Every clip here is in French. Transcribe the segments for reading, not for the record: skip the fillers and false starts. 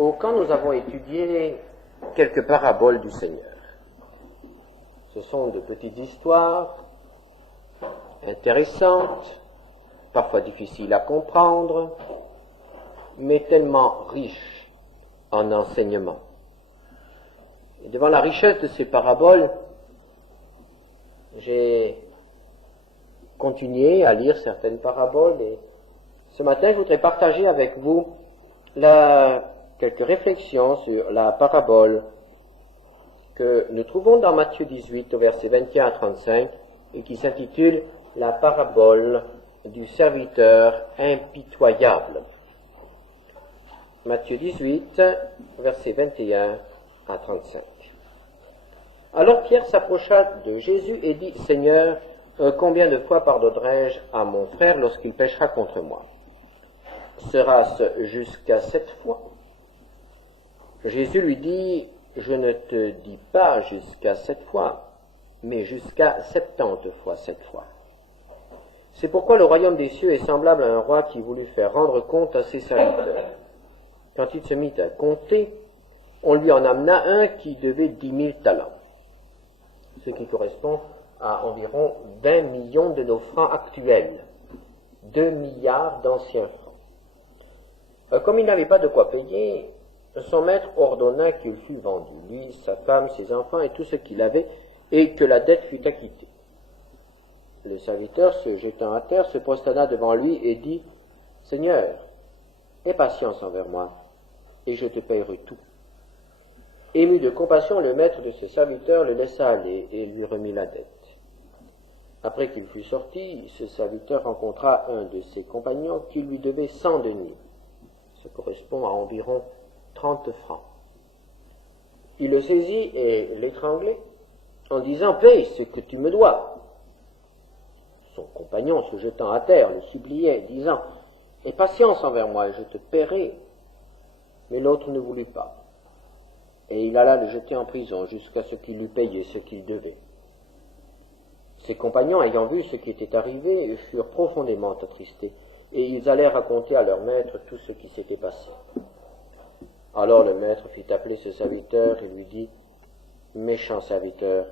au camp, nous avons étudié quelques paraboles du Seigneur. Ce sont de petites histoires intéressantes, parfois difficiles à comprendre, mais tellement riches en enseignements. Et devant la richesse de ces paraboles, j'ai continué à lire certaines paraboles et ce matin, je voudrais partager avec vous quelques réflexions sur la parabole que nous trouvons dans Matthieu 18 au verset 21 à 35 et qui s'intitule « La parabole du serviteur impitoyable ». Matthieu 18, verset 21 à 35. Alors Pierre s'approcha de Jésus et dit « Seigneur, combien de fois pardonnerai-je à mon frère lorsqu'il péchera contre moi? Sera-ce jusqu'à 7 fois? » Jésus lui dit « Je ne te dis pas jusqu'à 7 fois, mais jusqu'à 70 fois 7 fois. C'est pourquoi le royaume des cieux est semblable à un roi qui voulut faire rendre compte à ses serviteurs. Quand il se mit à compter, on lui en amena un qui devait 10 000 talents, ce qui correspond à environ 20 millions de nos francs actuels, 2 milliards d'anciens francs. Comme il n'avait pas de quoi payer, son maître ordonna qu'il fût vendu, lui, sa femme, ses enfants et tout ce qu'il avait, et que la dette fût acquittée. Le serviteur, se jetant à terre, se prosterna devant lui et dit « Seigneur, aie patience envers moi, et je te payerai tout. » Ému de compassion, le maître de ses serviteurs le laissa aller et lui remit la dette. Après qu'il fut sorti, ce serviteur rencontra un de ses compagnons qui lui devait 100 deniers. Ça correspond à environ 30 francs. Il le saisit et l'étranglait en disant « Paye ce que tu me dois. » Son compagnon, se jetant à terre, le suppliait, disant « Aie patience envers moi et je te paierai. » Mais l'autre ne voulut pas. Et il alla le jeter en prison jusqu'à ce qu'il eût payé ce qu'il devait. Ses compagnons, ayant vu ce qui était arrivé, furent profondément attristés, et ils allèrent raconter à leur maître tout ce qui s'était passé. Alors le maître fit appeler ce serviteur et lui dit « Méchant serviteur,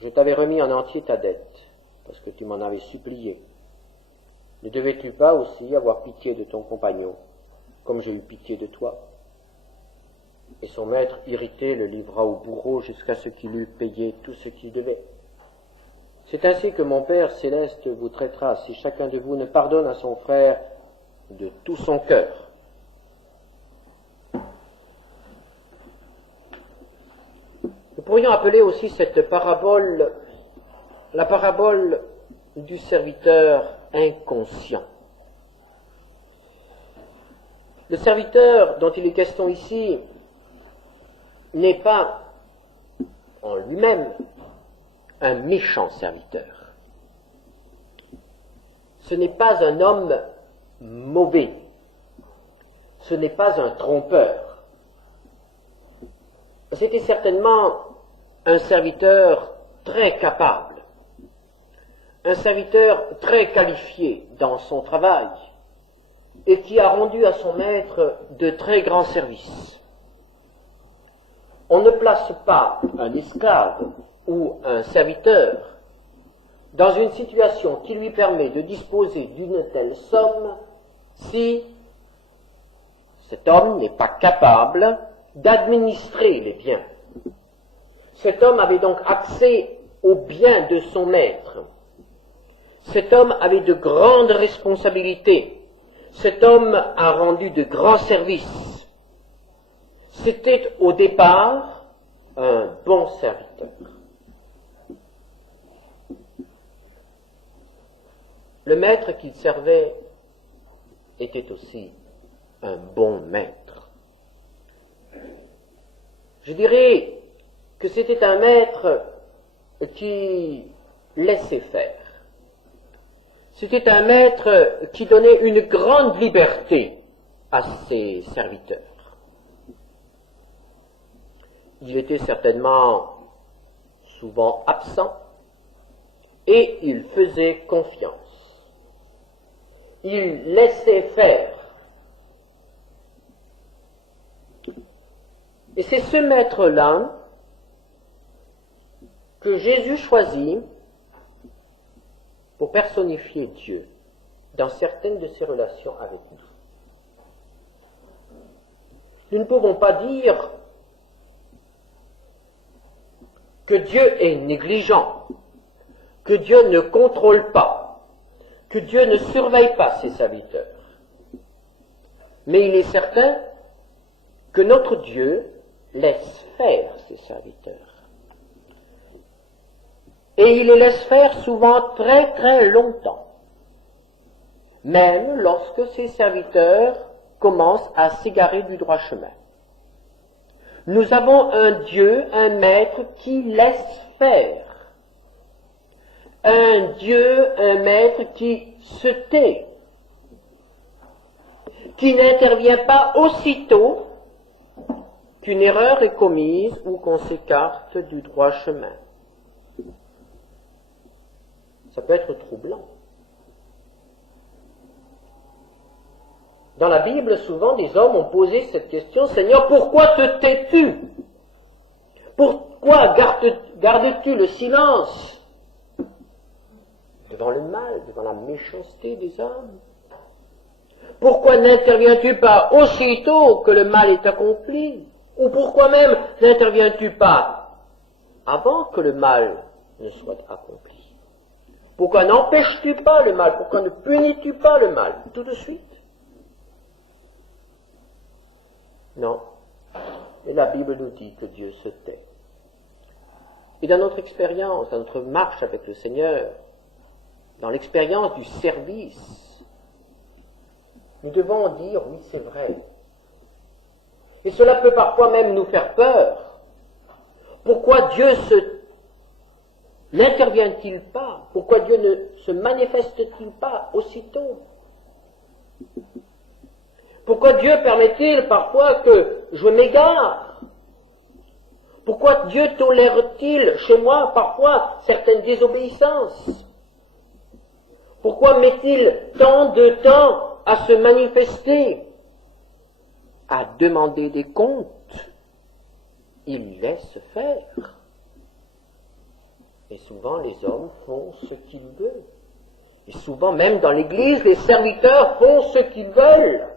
je t'avais remis en entier ta dette, parce que tu m'en avais supplié. Ne devais-tu pas aussi avoir pitié de ton compagnon, comme j'ai eu pitié de toi ?» Et son maître, irrité, le livra au bourreau jusqu'à ce qu'il eût payé tout ce qu'il devait. C'est ainsi que mon Père céleste vous traitera si chacun de vous ne pardonne à son frère de tout son cœur. Nous pourrions appeler aussi cette parabole la parabole du serviteur inconscient. Le serviteur dont il est question ici n'est pas en lui-même un méchant serviteur. Ce n'est pas un homme mauvais. Ce n'est pas un trompeur. C'était certainement un serviteur très capable, un serviteur très qualifié dans son travail et qui a rendu à son maître de très grands services. On ne place pas un esclave ou un serviteur dans une situation qui lui permet de disposer d'une telle somme si cet homme n'est pas capable d'administrer les biens. Cet homme avait donc accès aux biens de son maître. Cet homme avait de grandes responsabilités. Cet homme a rendu de grands services. C'était au départ un bon serviteur. Le maître qu'il servait était aussi un bon maître. Je dirais que c'était un maître qui laissait faire. C'était un maître qui donnait une grande liberté à ses serviteurs. Il était certainement souvent absent et il faisait confiance. Il laissait faire. c'est ce maître-là que Jésus choisit pour personnifier Dieu dans certaines de ses relations avec nous. Nous ne pouvons pas dire que Dieu est négligent, que Dieu ne contrôle pas, que Dieu ne surveille pas ses serviteurs. Mais il est certain que notre Dieu laisse faire ses serviteurs. Et il les laisse faire souvent très très longtemps, même lorsque ses serviteurs commencent à s'égarer du droit chemin. Nous avons un Dieu, un maître qui laisse faire. Un Dieu, un maître qui se tait, qui n'intervient pas aussitôt qu'une erreur est commise ou qu'on s'écarte du droit chemin. Ça peut être troublant. Dans la Bible, souvent, des hommes ont posé cette question: Seigneur, pourquoi te tais-tu? Pourquoi gardes-tu le silence devant le mal, devant la méchanceté des hommes? Pourquoi n'interviens-tu pas aussitôt que le mal est accompli? Ou pourquoi même n'interviens-tu pas avant que le mal ne soit accompli? Pourquoi n'empêches-tu pas le mal? Pourquoi ne punis-tu pas le mal tout de suite? Non. Et la Bible nous dit que Dieu se tait. Et dans notre expérience, dans notre marche avec le Seigneur, dans l'expérience du service, nous devons dire: oui, c'est vrai. Et cela peut parfois même nous faire peur. Pourquoi Dieu n'intervient-il pas? Pourquoi Dieu ne se manifeste-t-il pas aussitôt? Pourquoi Dieu permet-il parfois que je m'égare? Pourquoi Dieu tolère-t-il chez moi parfois certaines désobéissances? Pourquoi met-il tant de temps à se manifester, à demander des comptes? Il laisse faire. Et souvent les hommes font ce qu'ils veulent. Et souvent même dans l'Église, les serviteurs font ce qu'ils veulent.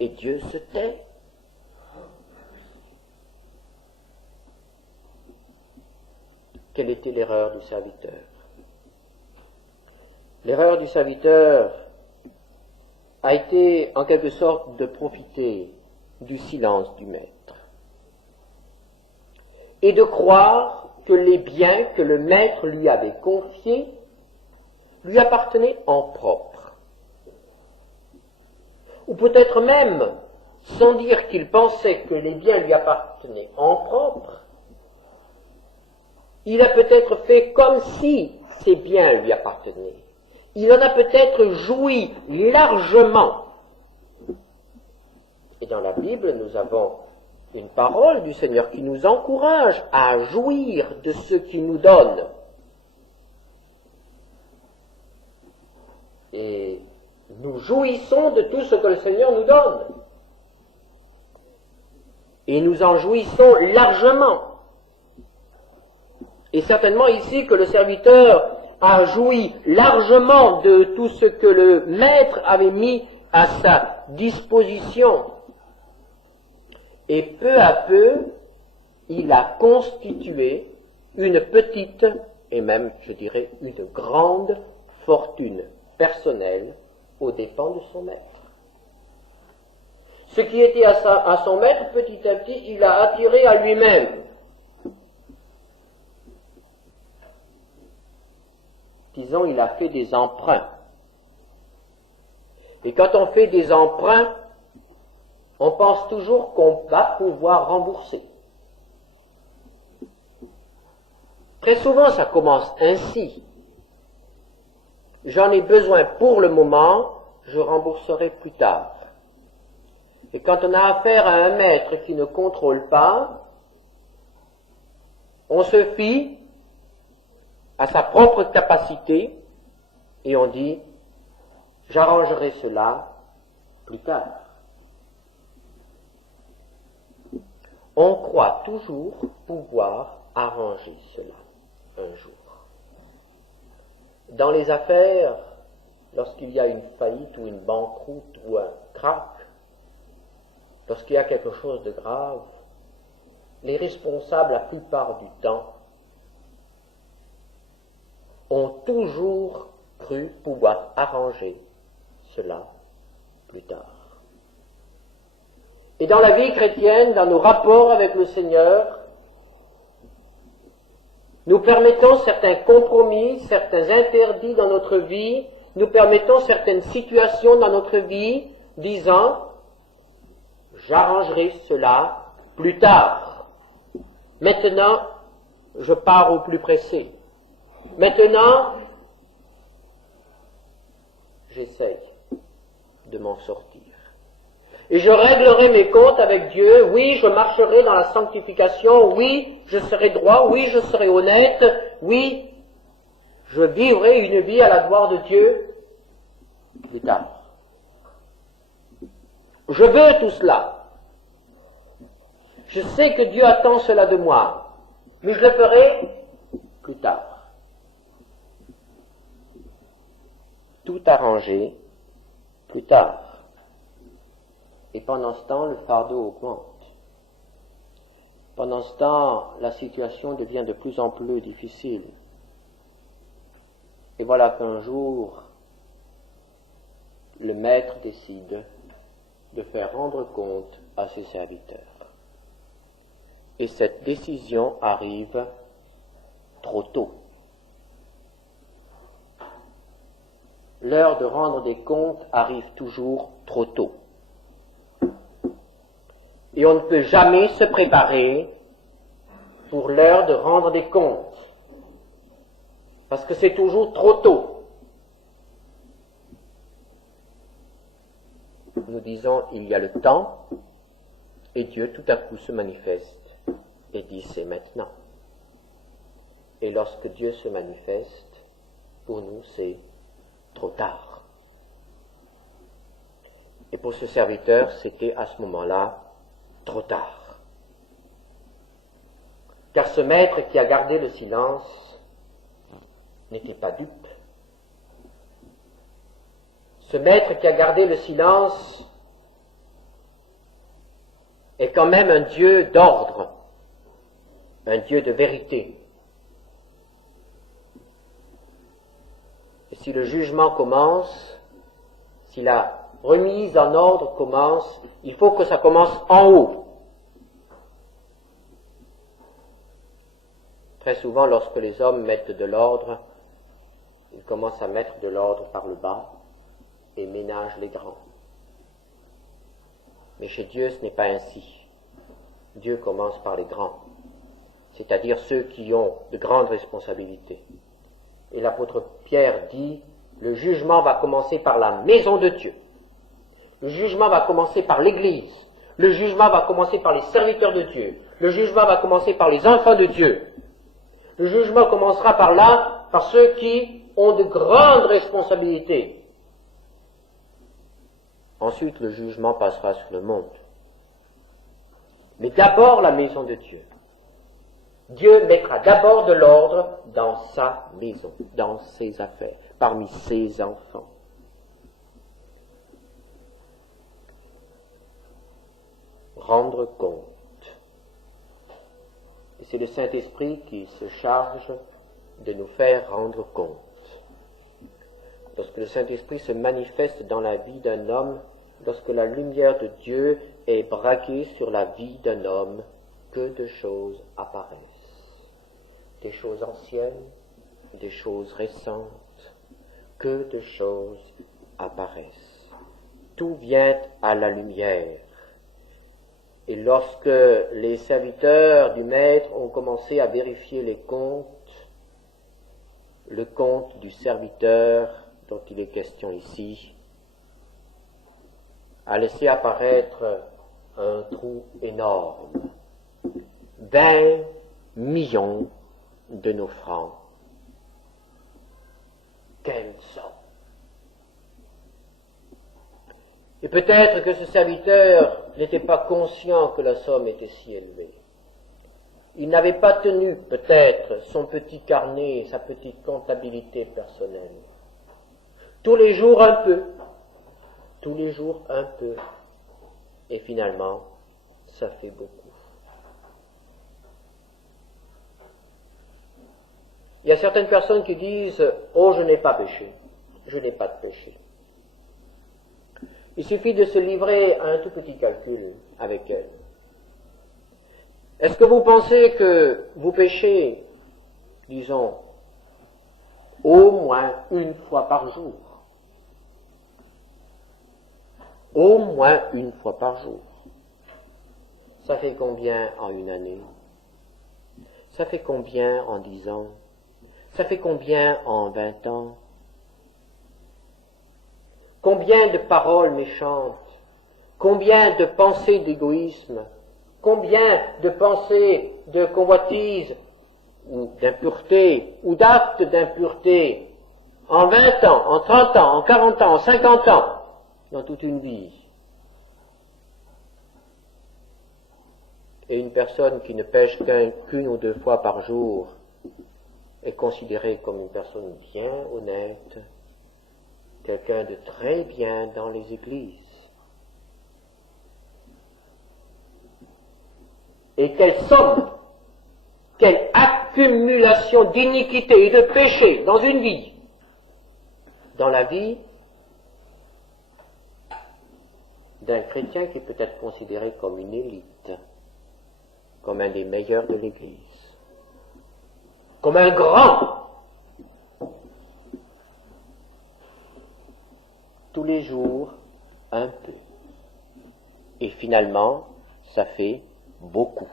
Et Dieu se tait. Quelle était l'erreur du serviteur? L'erreur du serviteur a été en quelque sorte de profiter du silence du maître et de croire que les biens que le maître lui avait confiés lui appartenaient en propre. Ou peut-être même, sans dire qu'il pensait que les biens lui appartenaient en propre, il a peut-être fait comme si ces biens lui appartenaient. Il en a peut-être joui largement. Et dans la Bible, nous avons une parole du Seigneur qui nous encourage à jouir de ce qu'il nous donne. Et nous jouissons de tout ce que le Seigneur nous donne. Et nous en jouissons largement. Et certainement ici que le serviteur a joui largement de tout ce que le maître avait mis à sa disposition. Et peu à peu, il a constitué une petite, et même, je dirais, une grande fortune personnelle aux dépens de son maître. Ce qui était à son maître, petit à petit, il a attiré à lui-même. Disons, il a fait des emprunts. Et quand on fait des emprunts, on pense toujours qu'on va pouvoir rembourser. Très souvent, ça commence ainsi. J'en ai besoin pour le moment, je rembourserai plus tard. Et quand on a affaire à un maître qui ne contrôle pas, on se fie à sa propre capacité et on dit: j'arrangerai cela plus tard. On croit toujours pouvoir arranger cela un jour. Dans les affaires, lorsqu'il y a une faillite ou une banqueroute ou un crack, lorsqu'il y a quelque chose de grave, les responsables, la plupart du temps, ont toujours cru pouvoir arranger cela plus tard. Et dans la vie chrétienne, dans nos rapports avec le Seigneur, nous permettons certains compromis, certains interdits dans notre vie, nous permettons certaines situations dans notre vie, disant « j'arrangerai cela plus tard. Maintenant, je pars au plus pressé. Maintenant, j'essaye de m'en sortir. Et je réglerai mes comptes avec Dieu. Oui, je marcherai dans la sanctification. Oui, je serai droit. Oui, je serai honnête. Oui, je vivrai une vie à la gloire de Dieu plus tard. Je veux tout cela. Je sais que Dieu attend cela de moi. Mais je le ferai plus tard. Tout arrangé plus tard. Et pendant ce temps, le fardeau augmente. Pendant ce temps, la situation devient de plus en plus difficile. Et voilà qu'un jour, le maître décide de faire rendre compte à ses serviteurs. Et cette décision arrive trop tôt. L'heure de rendre des comptes arrive toujours trop tôt. Et on ne peut jamais se préparer pour l'heure de rendre des comptes, parce que c'est toujours trop tôt. Nous disons, il y a le temps, et Dieu tout à coup se manifeste et dit, c'est maintenant. Et lorsque Dieu se manifeste, pour nous, c'est trop tard. Et pour ce serviteur, c'était à ce moment-là trop tard. Car ce maître qui a gardé le silence n'était pas dupe. Ce maître qui a gardé le silence est quand même un Dieu d'ordre, un Dieu de vérité. Et si le jugement commence, si la remise en ordre commence, il faut que ça commence en haut. Très souvent, lorsque les hommes mettent de l'ordre, ils commencent à mettre de l'ordre par le bas et ménagent les grands. Mais chez Dieu, ce n'est pas ainsi. Dieu commence par les grands, c'est-à-dire ceux qui ont de grandes responsabilités. Et l'apôtre Pierre dit, le jugement va commencer par la maison de Dieu. Le jugement va commencer par l'Église. Le jugement va commencer par les serviteurs de Dieu. Le jugement va commencer par les enfants de Dieu. Le jugement commencera par là, par ceux qui ont de grandes responsabilités. Ensuite, le jugement passera sur le monde. Mais d'abord la maison de Dieu. Dieu mettra d'abord de l'ordre dans sa maison, dans ses affaires, parmi ses enfants. Rendre compte. Et c'est le Saint-Esprit qui se charge de nous faire rendre compte. Lorsque le Saint-Esprit se manifeste dans la vie d'un homme, lorsque la lumière de Dieu est braquée sur la vie d'un homme, que de choses apparaissent. Des choses anciennes, des choses récentes, que de choses apparaissent. Tout vient à la lumière. Et lorsque les serviteurs du Maître ont commencé à vérifier les comptes, le compte du serviteur dont il est question ici a laissé apparaître un trou énorme, 20 millions de nos francs. Quelle somme! Et peut-être que ce serviteur n'était pas conscient que la somme était si élevée. Il n'avait pas tenu, peut-être, son petit carnet, sa petite comptabilité personnelle. Tous les jours un peu, tous les jours un peu, et finalement, ça fait beaucoup. Il y a certaines personnes qui disent « Oh, je n'ai pas péché, je n'ai pas de péché ». Il suffit de se livrer à un tout petit calcul avec elles. Est-ce que vous pensez que vous péchez, disons, au moins une fois par jour? Au moins une fois par jour. Ça fait combien en une année? Ça fait combien en 10 ans? Ça fait combien en 20 ans? Combien de paroles méchantes? Combien de pensées d'égoïsme? Combien de pensées de convoitise ou d'impureté ou d'actes d'impureté en 20 ans, en 30 ans, en 40 ans, en 50 ans, dans toute une vie? Et une personne qui ne pêche qu'une ou deux fois par jour est considérée comme une personne bien honnête, quelqu'un de très bien dans les églises. Et quelle somme, quelle accumulation d'iniquité et de péché dans une vie, dans la vie d'un chrétien qui peut être considéré comme une élite, comme un des meilleurs de l'Église, comme un grand. Tous les jours, un peu. Et finalement, ça fait beaucoup.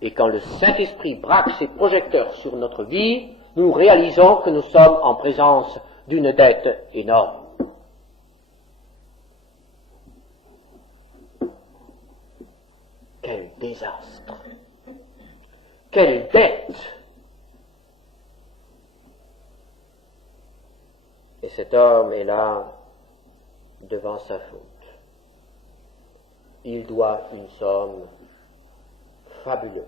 Et quand le Saint-Esprit braque ses projecteurs sur notre vie, nous réalisons que nous sommes en présence d'une dette énorme. Quel désastre! Quelle dette! Et cet homme est là devant sa faute. Il doit une somme fabuleuse.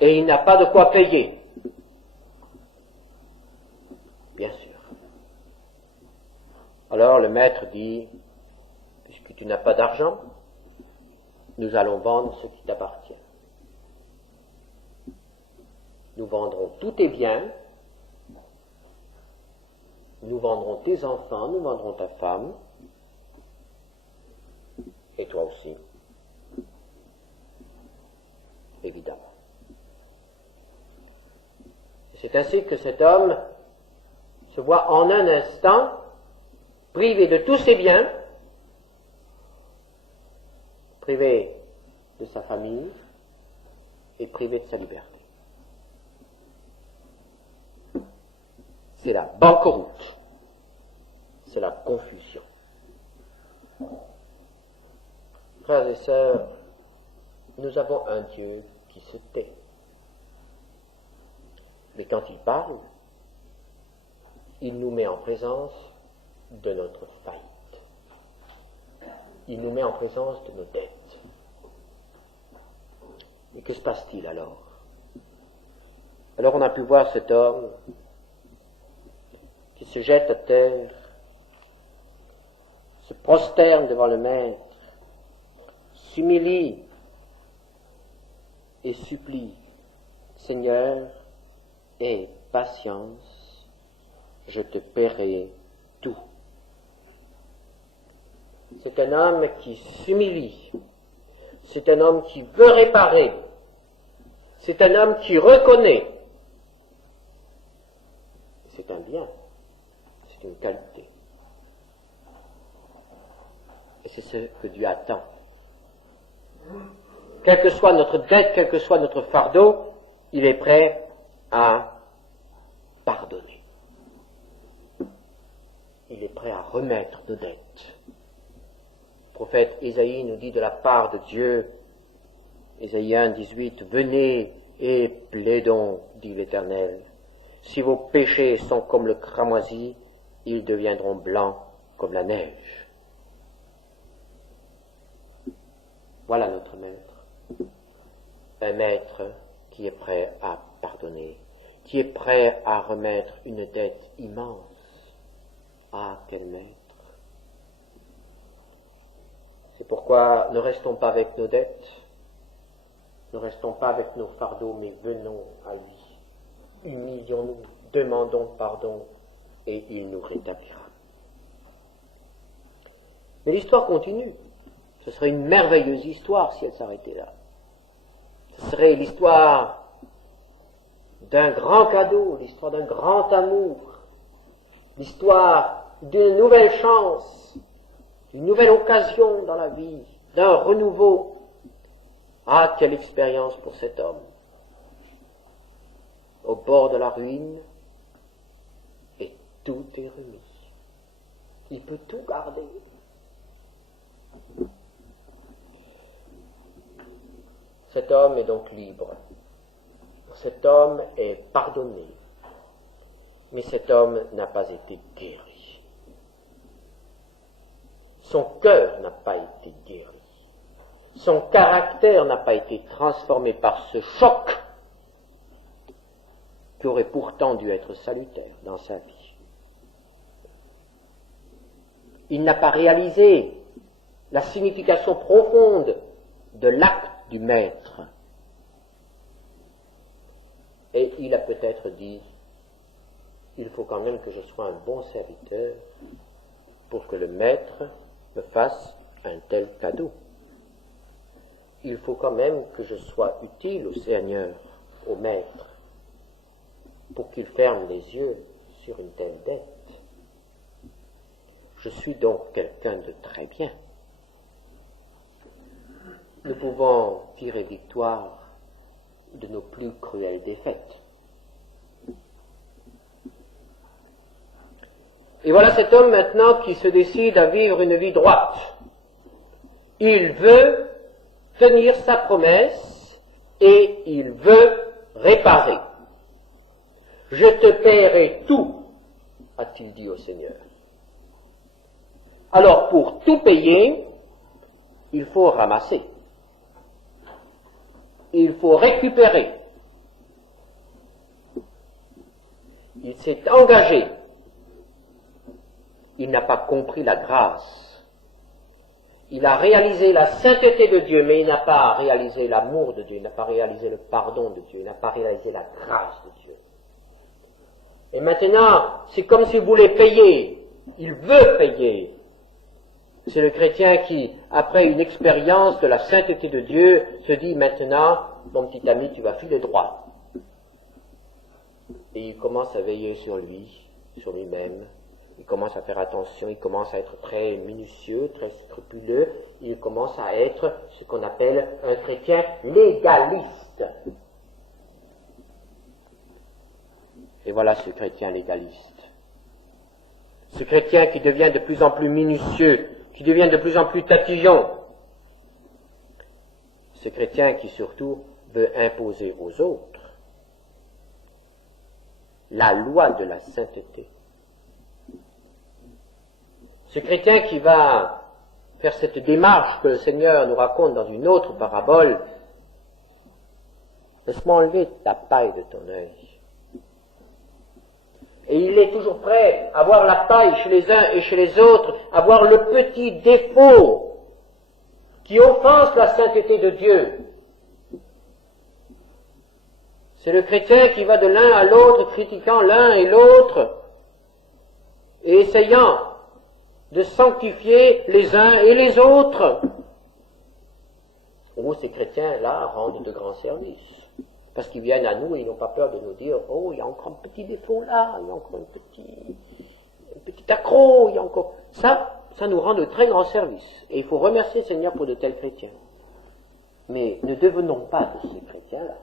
Et il n'a pas de quoi payer. Bien sûr. Alors le maître dit, puisque tu n'as pas d'argent, nous allons vendre ce qui t'appartient. Nous vendrons tous tes biens, nous vendrons tes enfants, nous vendrons ta femme, et toi aussi, évidemment. C'est ainsi que cet homme se voit en un instant privé de tous ses biens, privé de sa famille et privé de sa liberté. C'est la banqueroute, c'est la confusion. Frères et sœurs, nous avons un Dieu qui se tait. Mais quand il parle, il nous met en présence de notre faillite. Il nous met en présence de nos dettes. Et que se passe-t-il alors? Alors on a pu voir cet homme qui se jette à terre, se prosterne devant le Maître, s'humilie et supplie, Seigneur, aie patience, je te paierai tout. C'est un homme qui s'humilie, c'est un homme qui veut réparer, c'est un homme qui reconnaît. C'est un bien, c'est une qualité. Et c'est ce que Dieu attend. Quelle que soit notre dette, quel que soit notre fardeau, il est prêt à pardonner. Il est prêt à remettre nos dettes. Le prophète Ésaïe nous dit de la part de Dieu, Ésaïe 1, 18, « Venez et plaidons, dit l'Éternel, si vos péchés sont comme le cramoisi, ils deviendront blancs comme la neige. Voilà notre maître. Un maître qui est prêt à pardonner, qui est prêt à remettre une dette immense. Ah, quel maître! C'est pourquoi ne restons pas avec nos dettes, ne restons pas avec nos fardeaux, mais venons à lui. Humilions-nous, demandons pardon, et il nous rétablira. Mais l'histoire continue. Ce serait une merveilleuse histoire si elle s'arrêtait là. Ce serait l'histoire d'un grand cadeau, l'histoire d'un grand amour, l'histoire d'une nouvelle chance, d'une nouvelle occasion dans la vie, d'un renouveau. Ah, quelle expérience pour cet homme! Au bord de la ruine, et tout est remis. Il peut tout garder. Cet homme est donc libre. Cet homme est pardonné. Mais cet homme n'a pas été guéri. Son cœur n'a pas été guéri. Son caractère n'a pas été transformé par ce choc qui aurait pourtant dû être salutaire dans sa vie. Il n'a pas réalisé la signification profonde de l'acte du maître. Et il a peut-être dit, il faut quand même que je sois un bon serviteur pour que le maître me fasse un tel cadeau. Il faut quand même que je sois utile au Seigneur, au maître, pour qu'il ferme les yeux sur une telle dette. Je suis donc quelqu'un de très bien. Nous pouvons tirer victoire de nos plus cruelles défaites. Et voilà cet homme maintenant qui se décide à vivre une vie droite. Il veut tenir sa promesse et il veut réparer. Je te paierai tout, a-t-il dit au Seigneur. Alors pour tout payer, il faut ramasser. Il faut récupérer. Il s'est engagé. Il n'a pas compris la grâce. Il a réalisé la sainteté de Dieu, mais il n'a pas réalisé l'amour de Dieu, il n'a pas réalisé le pardon de Dieu, il n'a pas réalisé la grâce de Dieu. Et maintenant, c'est comme s'il voulait payer. Il veut payer. C'est le chrétien qui, après une expérience de la sainteté de Dieu, se dit maintenant, mon petit ami, tu vas filer droit. Et il commence à veiller sur lui, sur lui-même. Il commence à faire attention, il commence à être très minutieux, très scrupuleux. Il commence à être ce qu'on appelle un chrétien légaliste. Et voilà ce chrétien légaliste. Ce chrétien qui devient de plus en plus minutieux, qui devient de plus en plus tatillon. Ce chrétien qui surtout veut imposer aux autres la loi de la sainteté. Ce chrétien qui va faire cette démarche que le Seigneur nous raconte dans une autre parabole, laisse-moi enlever ta paille de ton œil. Et il est toujours prêt à voir la paille chez les uns et chez les autres, à voir le petit défaut qui offense la sainteté de Dieu. C'est le chrétien qui va de l'un à l'autre, critiquant l'un et l'autre, et essayant de sanctifier les uns et les autres. Oh, ces chrétiens-là rendent de grands services. Parce qu'ils viennent à nous et ils n'ont pas peur de nous dire, oh, il y a encore un petit défaut là, il y a encore un petit accroc, il y a encore... Ça nous rend de très grands services. Et il faut remercier le Seigneur pour de tels chrétiens. Mais ne devenons pas de ces chrétiens-là.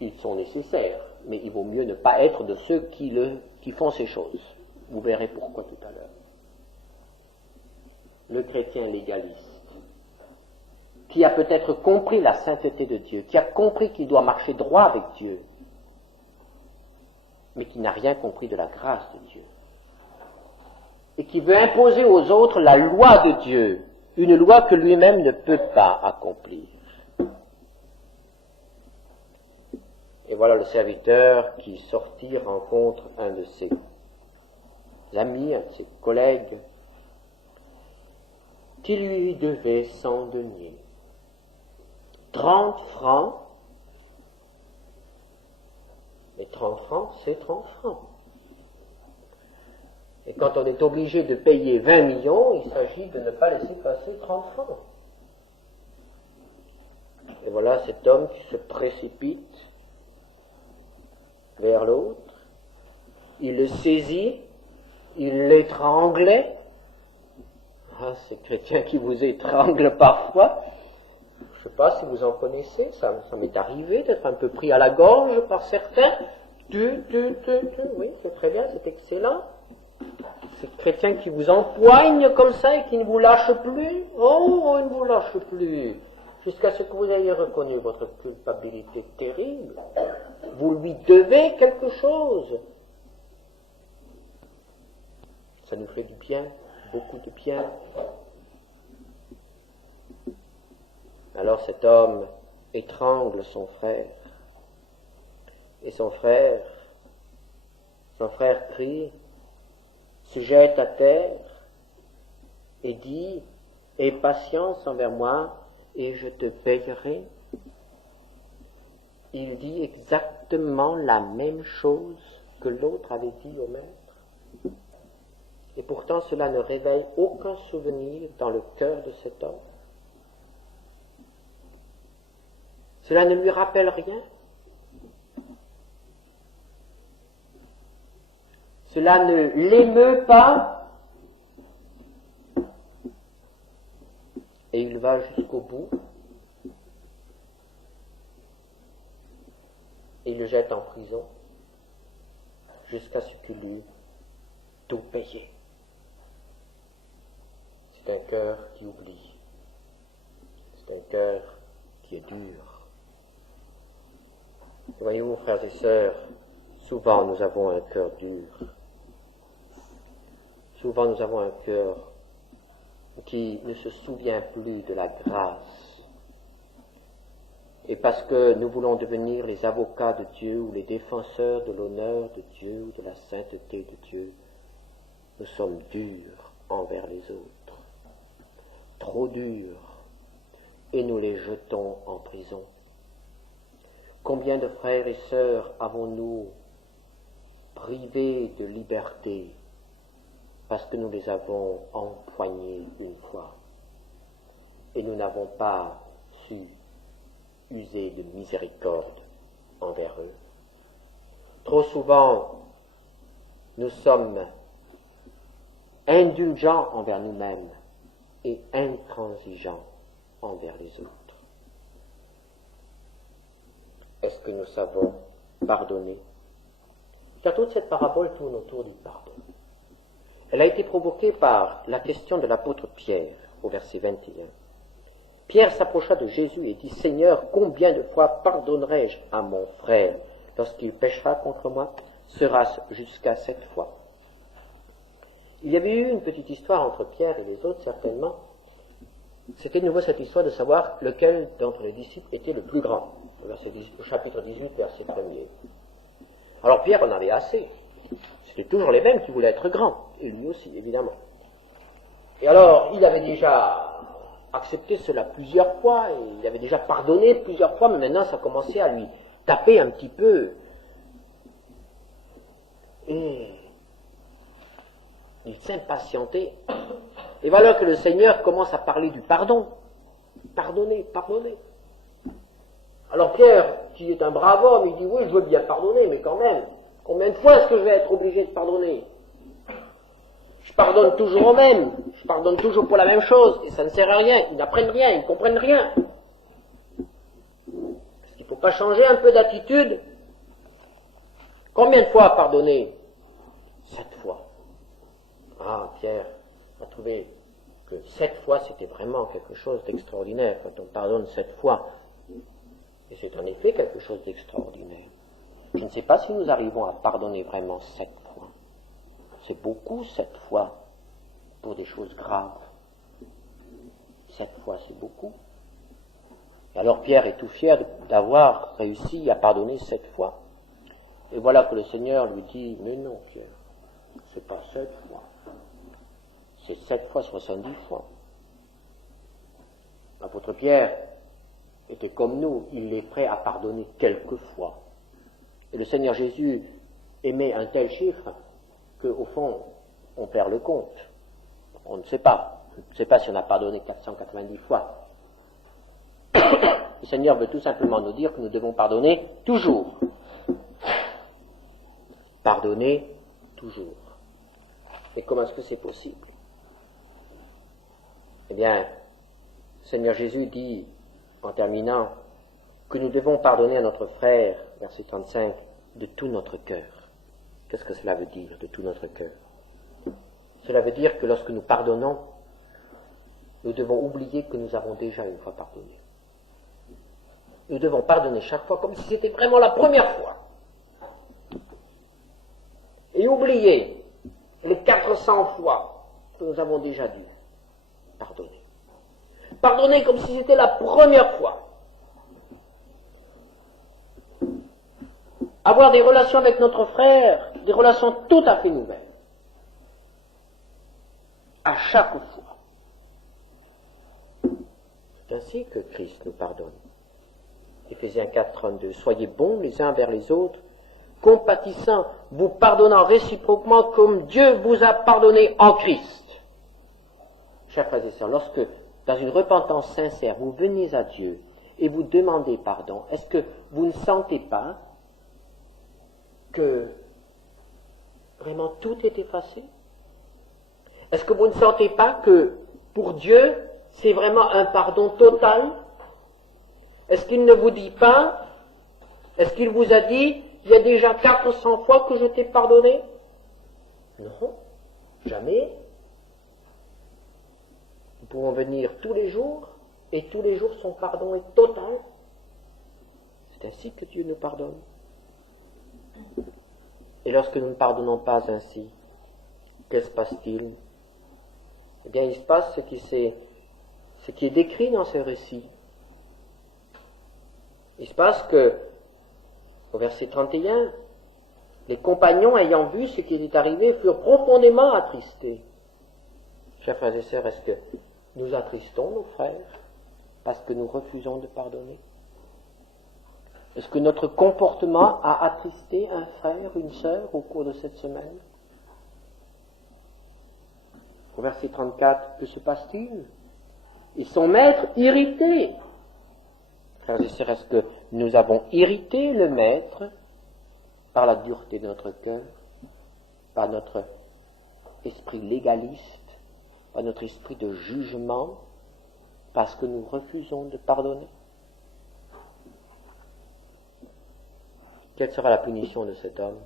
Ils sont nécessaires, mais il vaut mieux ne pas être de ceux qui font ces choses. Vous verrez pourquoi tout à l'heure. Le chrétien légaliste, qui a peut-être compris la sainteté de Dieu, qui a compris qu'il doit marcher droit avec Dieu, mais qui n'a rien compris de la grâce de Dieu, et qui veut imposer aux autres la loi de Dieu, une loi que lui-même ne peut pas accomplir. Et voilà le serviteur qui sortit rencontre un de ses amis, un de ses collègues, qui lui devait 100 deniers. 30 francs, et 30 francs, c'est 30 francs. Et quand on est obligé de payer 20 millions, il s'agit de ne pas laisser passer 30 francs. Et voilà cet homme qui se précipite vers l'autre, il le saisit, il l'étranglait. Ah, ces chrétiens qui vous étranglent parfois, je ne sais pas si vous en connaissez, ça m'est arrivé d'être un peu pris à la gorge par certains. Oui, c'est très bien, c'est excellent. Ces chrétiens qui vous empoignent comme ça et qui ne vous lâchent plus. Oh, ils ne vous lâchent plus. Jusqu'à ce que vous ayez reconnu votre culpabilité terrible. Vous lui devez quelque chose. Ça nous fait du bien, beaucoup de bien. Alors cet homme étrangle son frère. Et son frère crie, se jette à terre et dit, aie patience envers moi et je te payerai. Il dit exactement la même chose que l'autre avait dit au maître. Et pourtant cela ne réveille aucun souvenir dans le cœur de cet homme. Cela ne lui rappelle rien. Cela ne l'émeut pas. Et il va jusqu'au bout. Et il le jette en prison jusqu'à ce qu'il eût tout payé. C'est un cœur qui oublie. C'est un cœur qui est dur. Voyez-vous, frères et sœurs, souvent nous avons un cœur dur. Souvent nous avons un cœur qui ne se souvient plus de la grâce. Et parce que nous voulons devenir les avocats de Dieu ou les défenseurs de l'honneur de Dieu ou de la sainteté de Dieu, nous sommes durs envers les autres. Trop durs. Et nous les jetons en prison. Combien de frères et sœurs avons-nous privés de liberté parce que nous les avons empoignés une fois et nous n'avons pas su user de miséricorde envers eux. Trop souvent, nous sommes indulgents envers nous-mêmes et intransigeants envers les autres. Est-ce que nous savons pardonner? Car toute cette parabole tourne autour du pardon. Elle a été provoquée par la question de l'apôtre Pierre, au verset 21. Pierre s'approcha de Jésus et dit, « Seigneur, combien de fois pardonnerai-je à mon frère lorsqu'il péchera contre moi? Sera-ce jusqu'à 7 fois ?» Il y avait eu une petite histoire entre Pierre et les autres, certainement. C'était de nouveau cette histoire de savoir lequel d'entre les disciples était le plus grand. Au chapitre 18, verset 1er. Alors Pierre en avait assez. C'était toujours les mêmes qui voulaient être grands, et lui aussi, évidemment. Et alors, il avait déjà accepté cela plusieurs fois, et il avait déjà pardonné plusieurs fois, mais maintenant ça commençait à lui taper un petit peu. Et il s'impatientait. Et voilà que le Seigneur commence à parler du pardon. Pardonnez, pardonnez. Alors Pierre, qui est un brave homme, il dit, oui, je veux bien pardonner, mais quand même, combien de fois est-ce que je vais être obligé de pardonner? Je pardonne toujours aux mêmes, je pardonne toujours pour la même chose, et ça ne sert à rien, ils n'apprennent rien, ils ne comprennent rien. Est-ce qu'il ne faut pas changer un peu d'attitude? Combien de fois pardonner? 7 fois. Ah, Pierre a trouvé que 7 fois, c'était vraiment quelque chose d'extraordinaire, quand on pardonne 7 fois. Et c'est en effet quelque chose d'extraordinaire. Je ne sais pas si nous arrivons à pardonner vraiment 7 fois. C'est beaucoup 7 fois pour des choses graves. 7 fois, c'est beaucoup. Et alors Pierre est tout fier d'avoir réussi à pardonner 7 fois. Et voilà que le Seigneur lui dit, mais non Pierre, c'est pas 7 fois. C'est 7 fois 70 fois. L'apôtre Pierre était comme nous, il est prêt à pardonner quelques fois. Et le Seigneur Jésus émet un tel chiffre qu'au fond, on perd le compte. On ne sait pas. On ne sait pas si on a pardonné 490 fois. Le Seigneur veut tout simplement nous dire que nous devons pardonner toujours. Pardonner toujours. Et comment est-ce que c'est possible? Eh bien, le Seigneur Jésus dit, en terminant, que nous devons pardonner à notre frère, verset 35, de tout notre cœur. Qu'est-ce que cela veut dire, de tout notre cœur? Cela veut dire que lorsque nous pardonnons, nous devons oublier que nous avons déjà une fois pardonné. Nous devons pardonner chaque fois comme si c'était vraiment la première fois. Et oublier les 400 fois que nous avons déjà dû pardonner. Pardonner comme si c'était la première fois. Avoir des relations avec notre frère, des relations tout à fait nouvelles. À chaque fois. C'est ainsi que Christ nous pardonne. Éphésiens 4, 32. Soyez bons les uns vers les autres, compatissants, vous pardonnant réciproquement comme Dieu vous a pardonné en Christ. Chers frères et sœurs, lorsque, dans une repentance sincère, vous venez à Dieu et vous demandez pardon, est-ce que vous ne sentez pas que vraiment tout est effacé? Est-ce que vous ne sentez pas que pour Dieu, c'est vraiment un pardon total? Est-ce qu'il ne vous dit pas, est-ce qu'il vous a dit, il y a déjà 400 fois que je t'ai pardonné? Non, jamais. Nous pouvons venir tous les jours, et tous les jours son pardon est total. C'est ainsi que Dieu nous pardonne. Et lorsque nous ne pardonnons pas ainsi, que se passe-t-il? Eh bien, il se passe ce qui est décrit dans ce récit. Il se passe que, au verset 31, les compagnons ayant vu ce qui était arrivé furent profondément attristés. Chers frères et sœurs, est-ce que nous attristons nos frères parce que nous refusons de pardonner? Est-ce que notre comportement a attristé un frère, une sœur au cours de cette semaine? Au verset 34, que se passe-t-il? Et son maître irrité. Frères et sœurs, est-ce que nous avons irrité le maître par la dureté de notre cœur, par notre esprit légaliste, par notre esprit de jugement, parce que nous refusons de pardonner? Quelle sera la punition de cet homme?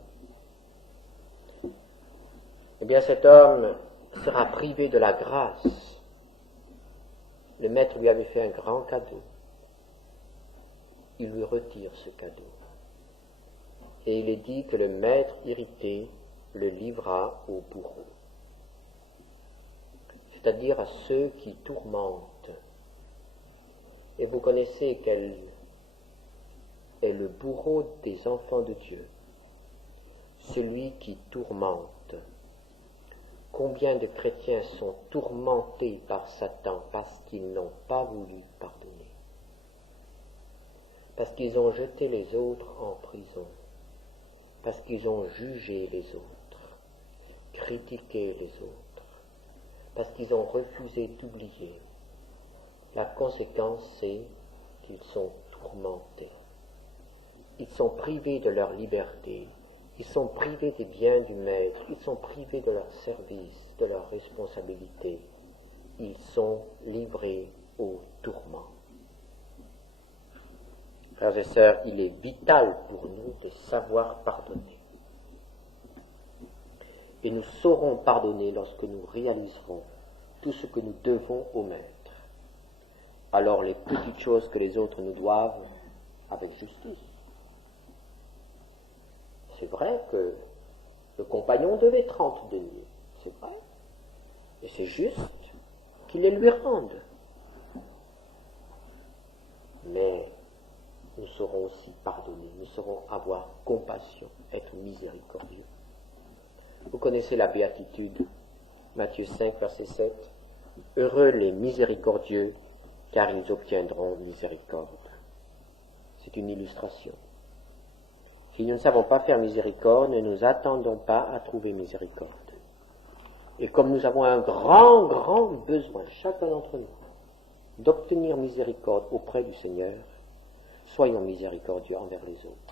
Eh bien, cet homme sera privé de la grâce. Le maître lui avait fait un grand cadeau. Il lui retire ce cadeau. Et il est dit que le maître irrité le livra au bourreau, c'est-à-dire à ceux qui tourmentent. Et vous connaissez quel est le bourreau des enfants de Dieu, celui qui tourmente. Combien de chrétiens sont tourmentés par Satan parce qu'ils n'ont pas voulu pardonner, parce qu'ils ont jeté les autres en prison, parce qu'ils ont jugé les autres, critiqué les autres, parce qu'ils ont refusé d'oublier. La conséquence, c'est qu'ils sont tourmentés. Ils sont privés de leur liberté, ils sont privés des biens du maître, ils sont privés de leur service, de leur responsabilité. Ils sont livrés au tourment. Frères et sœurs, il est vital pour nous de savoir pardonner. Et nous saurons pardonner lorsque nous réaliserons tout ce que nous devons au Maître, alors les petites choses que les autres nous doivent avec justice. C'est vrai que le compagnon devait 30 deniers, c'est vrai, et c'est juste qu'il les lui rende. Mais nous saurons aussi pardonner, nous saurons avoir compassion, être miséricordieux. Vous connaissez la béatitude, Matthieu 5, verset 7. Heureux les miséricordieux, car ils obtiendront miséricorde. C'est une illustration. Si nous ne savons pas faire miséricorde, ne nous attendons pas à trouver miséricorde. Et comme nous avons un grand, grand besoin, chacun d'entre nous, d'obtenir miséricorde auprès du Seigneur, soyons miséricordieux envers les autres.